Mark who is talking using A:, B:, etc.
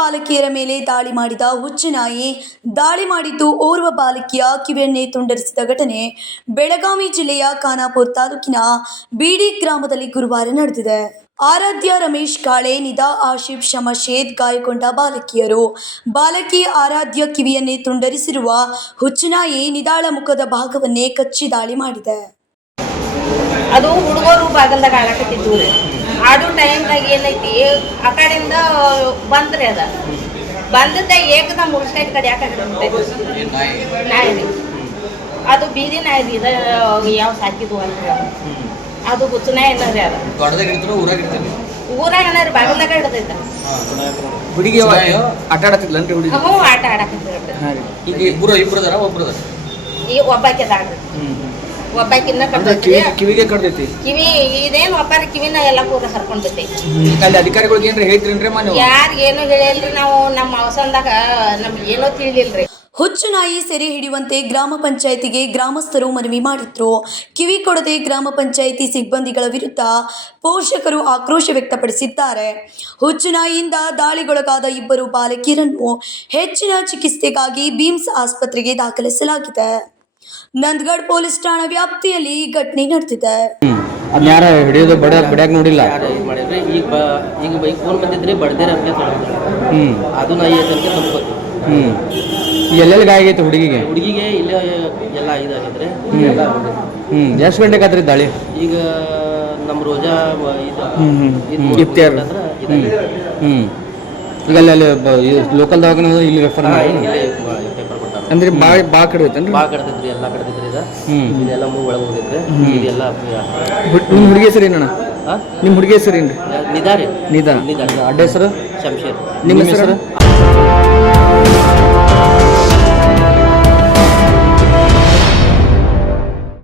A: ಬಾಲಕಿಯರ ಮೇಲೆ ದಾಳಿ ಮಾಡಿದ ಹುಚ್ಚುನಾಯಿ ದಾಳಿ ಮಾಡಿದ್ದು ಓರ್ವ ಬಾಲಕಿಯ ಕಿವಿಯನ್ನೇ ತುಂಡರಿಸಿದ ಘಟನೆ ಬೆಳಗಾವಿ ಜಿಲ್ಲೆಯ ಖಾನಾಪುರ ತಾಲೂಕಿನ ಬೀಡಿ ಗ್ರಾಮದಲ್ಲಿ ಗುರುವಾರ ನಡೆದಿದೆ. ಆರಾಧ್ಯ ರಮೇಶ್ ಕಾಳೆ ನಿದಾ ಆಶಿಫ್ ಶಮಶೇದ್ ಗಾಯಗೊಂಡ ಬಾಲಕಿಯರು. ಬಾಲಕಿ ಆರಾಧ್ಯ ಕಿವಿಯನ್ನೇ ತುಂಡರಿಸಿರುವ ಹುಚ್ಚುನಾಯಿ ನಿದಾಳ ಮುಖದ ಭಾಗವನ್ನೇ ಕಚ್ಚಿ ದಾಳಿ ಮಾಡಿದೆ.
B: ಅದು ಹುಡುಗರು ಬಾಗಲ್ದಾಗ ಆಡಾಕತ್ತಿದ್ವು. ರೀ ಆಡೋ ಟೈಮ್ದಾಗ ಏನೈತಿ ಆ ಕಡೆಯಿಂದ ಬಂದ್ರಿ ಅದ. ಬಂದದ್ದ ಏಕದಮ್ ಉಳ್ಸೈಡ್ ಕಡೆ ಯಾಕಂದ್ರೆ ನಾಯಿ ಅದು ಬೀದಿ ನಾಯಿ ಇದ ಯಾವ ಸಾಕಿದ್ವು ಅಂತ ಅದು ಗುಚ್ಚನ ಏನಂದ್ರೆ ಅದ.
C: ಊರಾಗ
B: ಏನಾರಿ ಬಾಗಲ್ದಾಗ ಹಿಡ್ದೈತ
D: ಹುಡುಗಿ ಆಟ ಆಡತ್ತಿದ್ಲನ್ರಿ ಹುಡುಗಿ
B: ಹ್ಞೂ ಆಟ ಆಡಕತ್ತಿದ್ರಿ
C: ಈಗ ಇಬ್ಬರು ಇಬ್ಬರು ಅದಾರ ಒಬ್ರು ಅದಾರ?
B: ಈಗ ಒಬ್ಬಾಕಿ ಅದಾಳ್ರಿ ಒಬ್ಬಾಕಿನ್ನ
D: ನಾಯಿ
B: ಕಟ್ಟೈತಿ
D: ಕಿವಿ ಕಿವಿಗೆ ಕಡ್ದೈತಿ
B: ಕಿವಿ ಇದೇನು ಒಬ್ಬರ ಕಿವಿನ ಎಲ್ಲ ಪೂರ
D: ಅಲ್ಲಿ ಅಧಿಕಾರಿಗಳಿಗೆ ಏನ್ರಿ ಹೇಳ್ತೀರೇನ್ರಿ ಮಾ ನೀವು?
B: ಯಾರಿಗೇನು ಹೇಳಿಲ್ರಿ ನಾವು ನಮ್ಮ ಅವಸಂದಾಗ ನಮ್ಗೆ ಏನೋ ತಿಳಿಲಿಲ್ರಿ.
A: ಹುಚ್ಚುನಾಯಿ ಸೆರೆ ಹಿಡಿಯುವಂತೆ ಗ್ರಾಮ ಪಂಚಾಯಿತಿಗೆ ಗ್ರಾಮಸ್ಥರು ಮನವಿ ಮಾಡಿದ್ರು. ಕಿವಿ ಕೊಡದೆ ಗ್ರಾಮ ಪಂಚಾಯಿತಿ ಸಿಬ್ಬಂದಿಗಳ ವಿರುದ್ಧ ಪೋಷಕರು ಆಕ್ರೋಶ ವ್ಯಕ್ತಪಡಿಸಿದ್ದಾರೆ. ಹುಚ್ಚು ನಾಯಿಯಿಂದ ದಾಳಿಗೊಳಗಾದ ಇಬ್ಬರು ಬಾಲಕಿಯರನ್ನು ಹೆಚ್ಚಿನ ಚಿಕಿತ್ಸೆಗಾಗಿ ಬೀಮ್ಸ್ ಆಸ್ಪತ್ರೆಗೆ ದಾಖಲಿಸಲಾಗಿದೆ. ನಂದಗಢ ಪೊಲೀಸ್ ಠಾಣಾ ವ್ಯಾಪ್ತಿಯಲ್ಲಿ ಈ ಘಟನೆ ನಡೆದಿದೆ
D: ಅದನ್ನ ಯಾರ ಹಿಡಿಯೋದು ಬಡ ಬಡ್ಯಾಕ ನೋಡಿಲ್ಲ?
E: ಯಾರು ಇದು ಮಾಡಿದ್ರಿ? ಈಗ ಬ ಈಗ ಬೈಕ್ ಫೋನ್ ಬಂದಿದ್ರಿ ಬಡ್ದೇರ ಅಂತ ಹೇಳಿದ್ರು
D: ಹ್ಞೂ
E: ಅದು ನಾ ಐತೆ ಅಂತ ತಂದ್ಕೊತಿ
D: ಹ್ಞೂ ಎಲ್ಲೆಲ್ಲಿ ಗಾಯ ಆಗೈತೆ ಹುಡುಗಿಗೆ?
E: ಹುಡುಗಿಗೆ ಇಲ್ಲೇ ಎಲ್ಲ ಇದಾಗಿದ್ರೆ.
D: ಹ್ಮ್.
E: ಎಲ್ಲ
D: ಹ್ಞೂ ಎಷ್ಟು ಗಂಟೆಗೆ ಆತ್ರಿ ದಾಳಿ?
E: ಈಗ ನಮ್ಮ ರೋಜಾ ವ- ಇದು.
D: ಹ್ಮ್. ಇಫ್ತಿಯಾರ್. ಹ್ಞೂ ಈಗ ಅಲ್ಲಿ ಅಲ್ಲಿ ಲೋಕಲ್ ದವಾಖಾನೆ ಹೋದ್ರೆ ಇಲ್ಲಿ ರೆಫರ್ ಮಾಡಿ
E: ಇಲ್ಲೇ
D: ಅಂದ್ರೆ ಬಾ ಬಾ ಕಡೆ ಐತೇನ್ರಿ
E: ಬಾ ಕಡ್ದಿದ್ರಿ ಎಲ್ಲ ಕಡ್ದಿದ್ರಿ ಇದ
D: ಹ್ಮ್.
E: ಇದೆಲ್ಲ ಮೂವ್ ಒಳಗೆ ಹೋಗಿದ್ರೆ ಇದೆಲ್ಲ
D: ನಿಮ್ಮ ಹುಡುಗಿ ಹೆಸರು ಏನಣ್ಣ? ನಿಮ್ಮ ಹುಡುಗಿ ಹೆಸರು ಏನ್ರಿ?
E: ನಿಧಾರಿ.
D: ನಿಧಾನ
E: ನಿಧಾನ
D: ಅಡ್ಡ ಹೆಸರು?
E: ಶಂಶೇರ್
D: ನಿಮ್ಮ ಹೆಸರು?